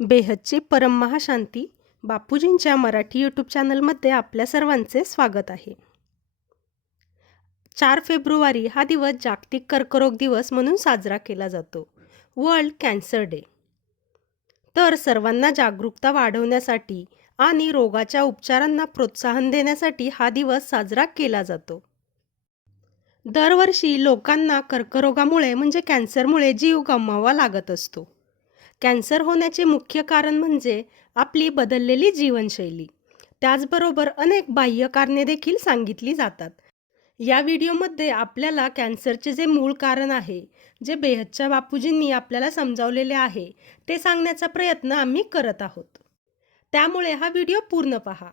बेहदची परम महाशांती बापूजींच्या मराठी यूट्यूब चॅनलमध्ये आपल्या सर्वांचे स्वागत आहे. चार फेब्रुवारी हा दिवस जागतिक कर्करोग दिवस म्हणून साजरा केला जातो. वर्ल्ड कॅन्सर डे तर सर्वांना जागरूकता वाढवण्यासाठी आणि रोगाच्या उपचारांना प्रोत्साहन देण्यासाठी हा दिवस साजरा केला जातो. दरवर्षी लोकांना कर्करोगामुळे म्हणजे कॅन्सरमुळे जीव गमवावा लागत असतो. कॅन्सर होण्याचे मुख्य कारण म्हणजे आपली बदललेली जीवनशैली. त्याचबरोबर अनेक बाह्य कारणे देखील सांगितली जातात. या व्हिडिओमध्ये आपल्याला कॅन्सरचे जे मूळ कारण आहे जे बेहदच्या बापूजींनी आपल्याला समजावलेले आहे ते सांगण्याचा प्रयत्न आम्ही करत आहोत. त्यामुळे हा व्हिडिओ पूर्ण पहा.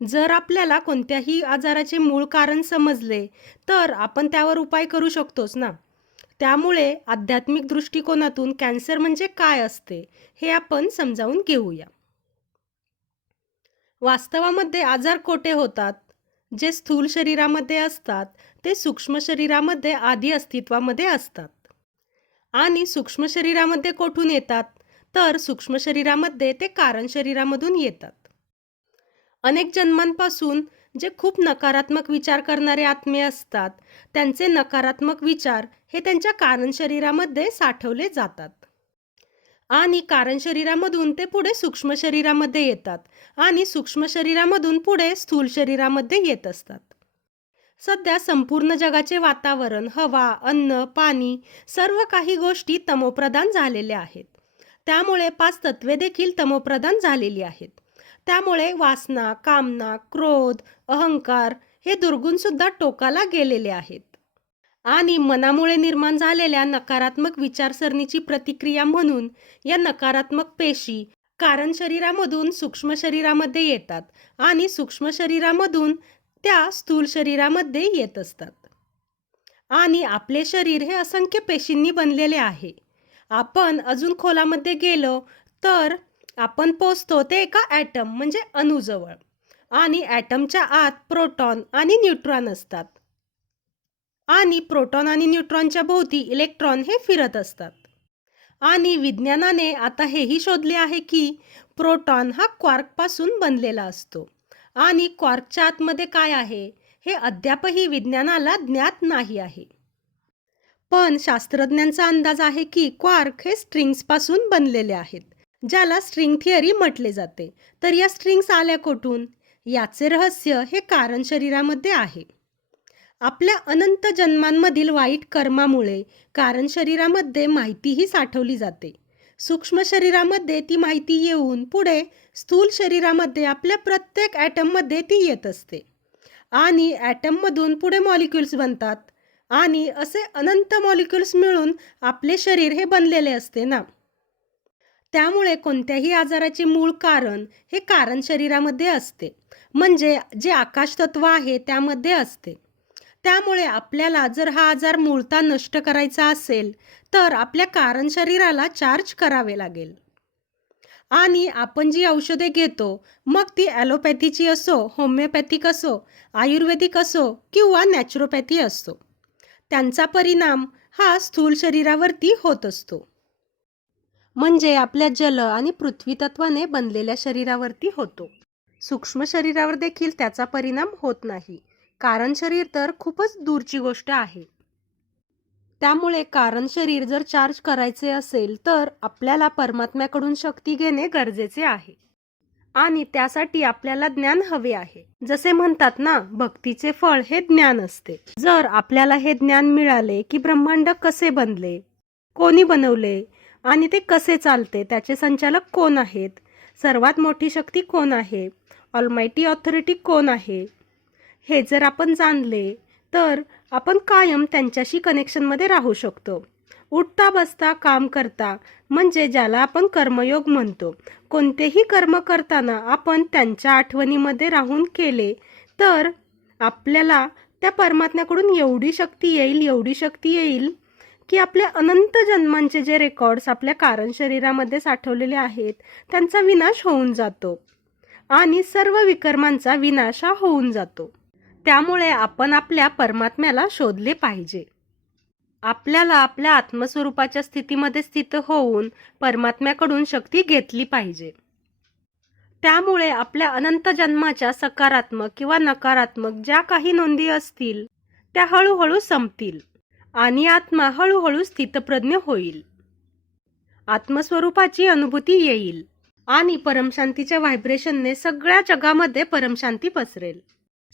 जर आपल्याला कोणत्याही आजाराचे मूळ कारण समजले तर आपण त्यावर उपाय करू शकतोच ना? त्यामुळे आध्यात्मिक दृष्टिकोनातून कॅन्सर म्हणजे काय असते हे आपण समजावून घेऊया. वास्तवामध्ये आजार कोठे होतात जे स्थूल शरीरामध्ये असतात ते सूक्ष्म शरीरामध्ये आधी अस्तित्वामध्ये असतात. आणि सूक्ष्म शरीरामध्ये कोठून येतात? तर सूक्ष्म शरीरामध्ये ते कारण शरीरामधून येतात. अनेक जन्मांपासून जे खूप नकारात्मक विचार करणारे आत्मे असतात त्यांचे नकारात्मक विचार हे त्यांच्या कारण शरीरामध्ये साठवले जातात. आणि कारण शरीरामधून ते पुढे सूक्ष्म शरीरामध्ये येतात आणि सूक्ष्म शरीरामधून पुढे स्थूल शरीरामध्ये येत असतात. सध्या संपूर्ण जगाचे वातावरण हवा अन्न पाणी सर्व काही गोष्टी तमोप्रधान झालेल्या आहेत. त्यामुळे पाच तत्वे देखील तमोप्रधान झालेली आहेत. त्यामुळे वासना कामना क्रोध अहंकार हे दुर्गुणसुद्धा टोकाला गेलेले आहेत. आणि मनामुळे निर्माण झालेल्या नकारात्मक विचारसरणीची प्रतिक्रिया म्हणून या नकारात्मक पेशी कारण शरीरामधून सूक्ष्म शरीरामध्ये येतात आणि सूक्ष्म शरीरामधून त्या स्थूल शरीरामध्ये येत असतात. आणि आपले शरीर हे असंख्य पेशींनी बनलेले आहे. आपण अजून खोलामध्ये गेलो तर आपण पोचतो ते एका ॲटम म्हणजे अणुजवळ. आणि ॲटमच्या आत प्रोटॉन आणि न्यूट्रॉन असतात. आणि प्रोटॉन आणि न्यूट्रॉनच्या भोवती इलेक्ट्रॉन हे फिरत असतात. आणि विज्ञानाने आता हेही शोधले आहे की प्रोटॉन हा क्वार्कपासून बनलेला असतो. आणि क्वार्कच्या आतमध्ये काय आहे हे अद्यापही विज्ञानाला ज्ञात नाही आहे. पण शास्त्रज्ञांचा अंदाज आहे की क्वार्क हे स्ट्रिंग्सपासून बनलेले आहेत. ज्याला स्ट्रिंग थिअरी म्हटले जाते. तर या स्ट्रिंग्स आल्या कुठून? याचे रहस्य हे कारण शरीरामध्ये आहे. आपल्या अनंत जन्मांमधील वाईट कर्मामुळे कारण शरीरामध्ये माहितीही साठवली जाते. सूक्ष्म शरीरामध्ये ती माहिती येऊन पुढे स्थूल शरीरामध्ये आपल्या प्रत्येक ॲटममध्ये ती येत असते. आणि ॲटममधून पुढे मॉलिक्युल्स बनतात. आणि असे अनंत मॉलिक्युल्स मिळून आपले शरीर हे बनलेले असते ना. त्यामुळे कोणत्याही आजाराचे मूळ कारण हे कारण शरीरामध्ये असते. म्हणजे जे आकाशतत्व आहे त्यामध्ये असते. त्यामुळे आपल्याला जर हा आजार मूळता नष्ट करायचा असेल तर आपल्या कारण शरीराला चार्ज करावे लागेल. आणि आपण जी औषधे घेतो मग ती ॲलोपॅथीची असो होमिओपॅथिक असो आयुर्वेदिक असो किंवा नॅचरोपॅथी असो त्यांचा परिणाम हा स्थूल शरीरावरती होत असतो. म्हणजे आपल्या जल आणि पृथ्वी तत्वाने बनलेल्या शरीरावरती होतो. सूक्ष्म शरीरावर देखील त्याचा परिणाम होत नाही. कारण शरीर तर खूपच दूरची गोष्ट आहे. त्यामुळे कारण शरीर जर चार्ज करायचे असेल तर आपल्याला परमात्म्याकडून शक्ती घेणे गरजेचे आहे. आणि त्यासाठी आपल्याला ज्ञान हवे आहे. जसे म्हणतात ना भक्तीचे फळ हे ज्ञान असते. जर आपल्याला हे ज्ञान मिळाले की ब्रह्मांड कसे बनले? कोणी बनवले? आणि ते कसे चालते? त्याचे संचालक कोण आहेत? सर्वात मोठी शक्ती कोण आहे? ऑलमायटी ऑथॉरिटी कोण आहे? हे जर आपण जाणले तर आपण कायम त्यांच्याशी कनेक्शनमध्ये राहू शकतो. उठता बसता काम करता म्हणजे ज्याला आपण कर्मयोग म्हणतो. कोणतेही कर्म करताना आपण त्यांच्या आठवणीमध्ये राहून केले तर आपल्याला त्या परमात्म्याकडून एवढी शक्ती येईल एवढी शक्ती येईल की आपल्या अनंत जन्मांचे जे रेकॉर्ड्स आपल्या कारण शरीरामध्ये साठवलेले आहेत त्यांचा विनाश होऊन जातो. आणि सर्व विकर्मांचा विनाश हा होऊन जातो. त्यामुळे आपण आपल्या परमात्म्याला शोधले पाहिजे. आपल्याला आपल्या आत्मस्वरूपाच्या स्थितीमध्ये स्थित होऊन परमात्म्याकडून शक्ती घेतली पाहिजे. त्यामुळे आपल्या अनंत जन्माच्या सकारात्मक किंवा नकारात्मक ज्या काही नोंदी असतील त्या हळूहळू संपतील. आणि आत्मा हळूहळू स्थितप्रज्ञ होईल. आत्मस्वरूपाची अनुभूती येईल आणि परमशांतीच्या व्हायब्रेशनने सगळ्या जगामध्ये परमशांती पसरेल.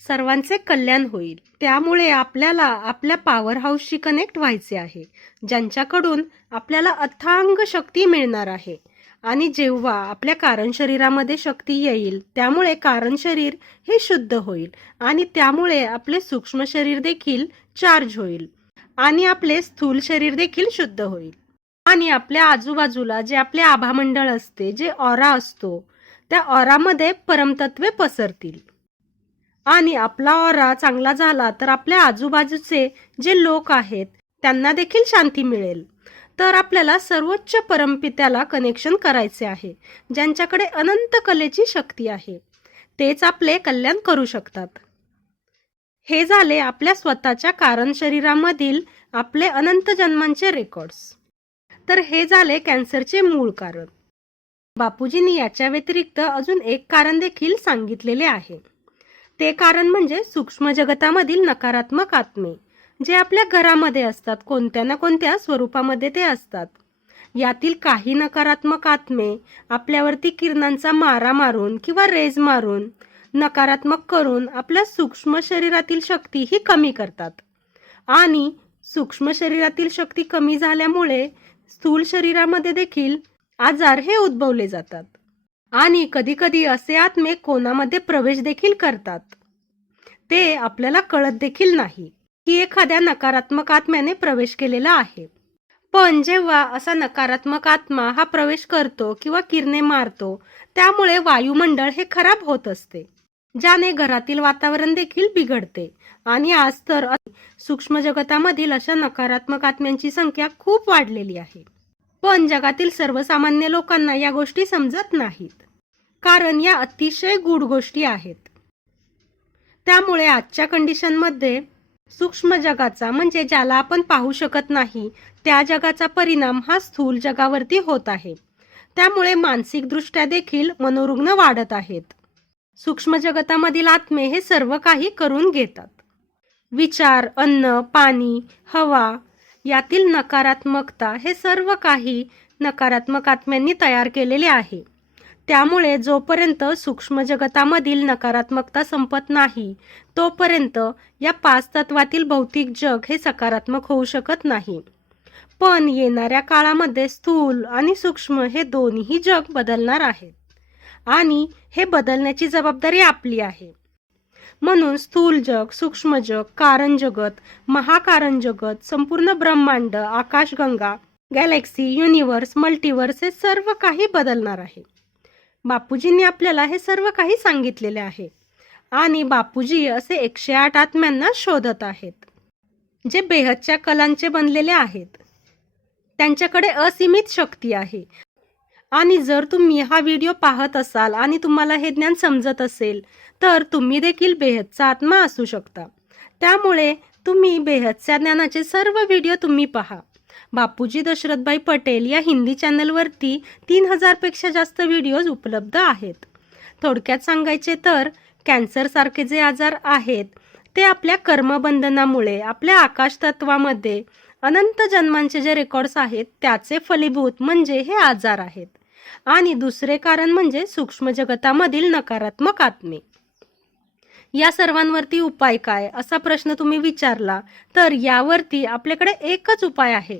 सर्वांचे कल्याण होईल. त्यामुळे आपल्याला आपल्या पॉवर हाऊसशी कनेक्ट व्हायचे आहे. ज्यांच्याकडून आपल्याला अथांग शक्ती मिळणार आहे. आणि जेव्हा आपल्या कारण शरीरामध्ये शक्ती येईल त्यामुळे कारण शरीर हे शुद्ध होईल आणि त्यामुळे आपले सूक्ष्म शरीर देखील चार्ज होईल. आणि आपले स्थूल शरीर देखील शुद्ध होईल. आणि आपल्या आजूबाजूला जे आपले आभामंडळ असते जे ऑरा असतो त्या ऑरामध्ये परमतत्वे पसरतील. आणि आपला ऑरा चांगला झाला तर आपल्या आजूबाजूचे जे लोक आहेत त्यांना देखील शांती मिळेल. तर आपल्याला सर्वोच्च परमपित्याला कनेक्शन करायचे आहे ज्यांच्याकडे अनंत कलेची शक्ती आहे. तेच आपले कल्याण करू शकतात. हे झाले आपल्या स्वतःच्या कारण शरीरामधील आपले अनंत जन्मांचे रेकॉर्ड्स. तर हे झाले कॅन्सरचे मूळ कारण. बापूजींनी याच्या व्यतिरिक्त अजून एक कारण देखील सांगितलेले आहे. ते कारण म्हणजे सूक्ष्म जगतामधील नकारात्मक आत्मे जे आपल्या घरामध्ये असतात कोणत्या ना कोणत्या स्वरूपामध्ये ते असतात. यातील काही नकारात्मक आत्मे आपल्यावरती किरणांचा मारा मारून किंवा रेज मारून नकारात्मक करून आपल्या सूक्ष्म शरीरातील शक्ती ही कमी करतात. आणि सूक्ष्म शरीरातील शक्ती कमी झाल्यामुळे स्थूल शरीरामध्ये देखील आजार हे उद्भवले जातात. आणि कधीकधी असे आत्मे कोणामध्ये प्रवेश देखील करतात. ते आपल्याला कळत देखील नाही की एखाद्या नकारात्मक आत्म्याने प्रवेश केलेला आहे. पण जेव्हा असा नकारात्मक आत्मा हा प्रवेश करतो किंवा किरणे मारतो त्यामुळे वायुमंडळ हे खराब होत असते. ज्याने घरातील वातावरण देखील बिघडते. आणि आज तर सूक्ष्म जगतामधील अशा नकारात्मक आत्म्यांची संख्या खूप वाढलेली आहे. पण जगातील सर्वसामान्य लोकांना या गोष्टी समजत नाहीत. कारण या अतिशय गूढ गोष्टी आहेत. त्यामुळे आजच्या कंडिशनमध्ये सूक्ष्म जगाचा म्हणजे ज्याला आपण पाहू शकत नाही त्या जगाचा परिणाम हा स्थूल जगावरती होत आहे. त्यामुळे मानसिकदृष्ट्या देखील मनोरुग्ण वाढत आहेत. सूक्ष्म जगतामधील आत्मे हे सर्व काही करून घेतात. विचार अन्न पाणी हवा यातील नकारात्मकता हे सर्व काही नकारात्मक आत्म्यांनी तयार केलेले आहे. त्यामुळे जोपर्यंत सूक्ष्म जगतामधील नकारात्मकता संपत नाही तोपर्यंत या पाच तत्वातील भौतिक जग हे सकारात्मक होऊ शकत नाही. पण येणाऱ्या काळामध्ये स्थूल आणि सूक्ष्म हे दोन्ही जग बदलणार आहेत. आणि हे बदलण्याची जबाबदारी आपली आहे. म्हणून स्थूल जग सूक्ष्म जग कारण जगत महाकारण जगत संपूर्ण ब्रह्मांड आकाशगंगा गॅलेक्सी युनिवर्स मल्टिवर्स हे सर्व काही बदलणार आहे. बापूजींनी आपल्याला हे सर्व काही सांगितलेले आहे. आणि बापूजी असे एकशे आठ आत्म्यांना शोधत आहेत. जे बेहदच्या कलांचे बनलेले आहेत. त्यांच्याकडे असीमित शक्ती आहे. आणि जर तुम्ही हा व्हिडिओ पाहत असाल आणि तुम्हाला हे ज्ञान समजत असेल तर तुम्ही देखील बेहदचा आत्मा असू शकता. त्यामुळे तुम्ही बेहदच्या ज्ञानाचे सर्व व्हिडिओ तुम्ही पहा. बापूजी दशरथभाई पटेल या हिंदी चॅनलवरती तीन हजारपेक्षा जास्त व्हिडिओज उपलब्ध आहेत. थोडक्यात सांगायचे तर कॅन्सरसारखे जे आजार आहेत ते आपल्या कर्मबंधनामुळे आपल्या आकाश तत्वामध्ये अनंत जन्मांचे जे रेकॉर्ड्स आहेत त्याचे फलीभूत म्हणजे हे आजार आहेत. आणि दुसरे कारण म्हणजे सूक्ष्म जगतामधील नकारात्मक आत्मे. या सर्वांवरती उपाय काय? असा प्रश्न तुम्ही विचारला तर यावरती आपल्याकडे एकच उपाय आहे.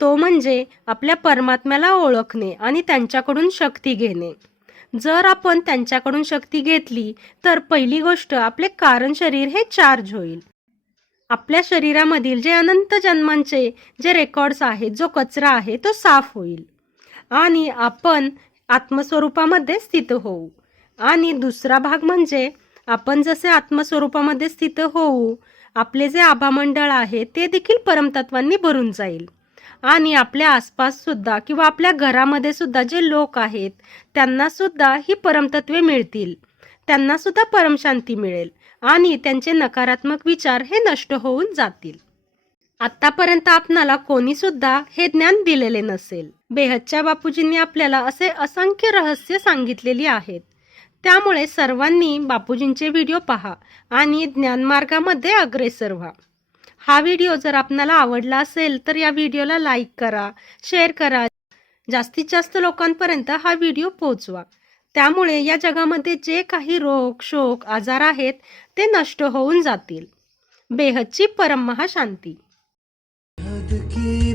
तो म्हणजे आपल्या परमात्म्याला ओळखणे आणि त्यांच्याकडून शक्ती घेणे. जर आपण त्यांच्याकडून शक्ती घेतली तर पहिली गोष्ट आपले कारण शरीर हे चार्ज होईल. आपल्या शरीरामधील जे अनंत जन्मांचे जे रेकॉर्ड्स आहेत जो कचरा आहे तो साफ होईल. आणि आपण आत्मस्वरूपामध्ये स्थित होऊ. आणि दुसरा भाग म्हणजे आपण जसे आत्मस्वरूपामध्ये स्थित होऊ आपले जे आभामंडळ आहे ते देखील परमतत्वांनी भरून जाईल. आणि आपल्या आसपास सुद्धा किंवा आपल्या घरामध्ये सुद्धा जे लोक आहेत त्यांना सुद्धा ही परमतत्वे मिळतील. त्यांना सुद्धा परमशांती मिळेल आणि त्यांचे नकारात्मक विचार हे नष्ट होऊन जातील. आतापर्यंत आपणाला कोणी सुद्धा हे ज्ञान दिलेले नसेल. बेहदच्या बापूजींनी आपल्याला असे असंख्य रहस्य सांगितलेली आहेत. त्यामुळे सर्वांनी बापूजींचे व्हिडिओ पहा आणि ज्ञानमार्गामध्ये अग्रेसर व्हा. हा व्हिडिओ जर आपणाला आवडला असेल तर या व्हिडिओला लाईक करा शेअर करा. जास्तीत जास्त लोकांपर्यंत हा व्हिडिओ पोहोचवा. त्यामुळे या जगामध्ये जे काही रोग शोक आजार आहेत ते नष्ट होऊन जातील. बेहदची परम शांती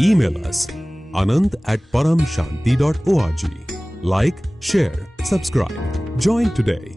Email us anand at paramshanti.org. Like, share, subscribe. Join today.